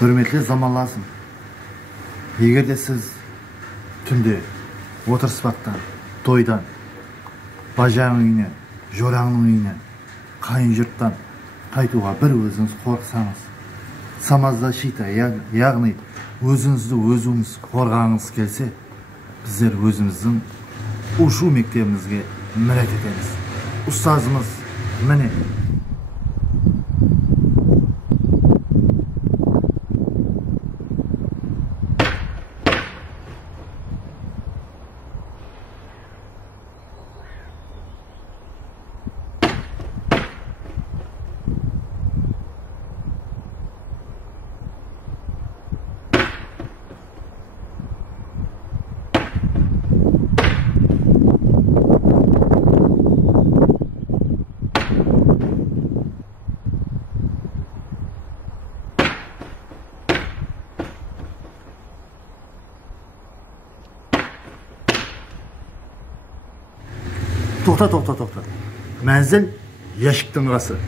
Hürmetli zamanlasın. Егер де сіз түнде отырыспақтан, тойдан, бажаның үйіне, жораңның үйіне, қайын жұрттан қайтуға бір өзіңіз қорқсаңыз, самозащита, яғни өзіңізді өзіңіз қорғағыңыз келсе, біздер өзіміздің ұшу мектебімізге міндет етеміз. Ұстазымыз міне. Тоқта. Мәнзіл яшіктің қасы.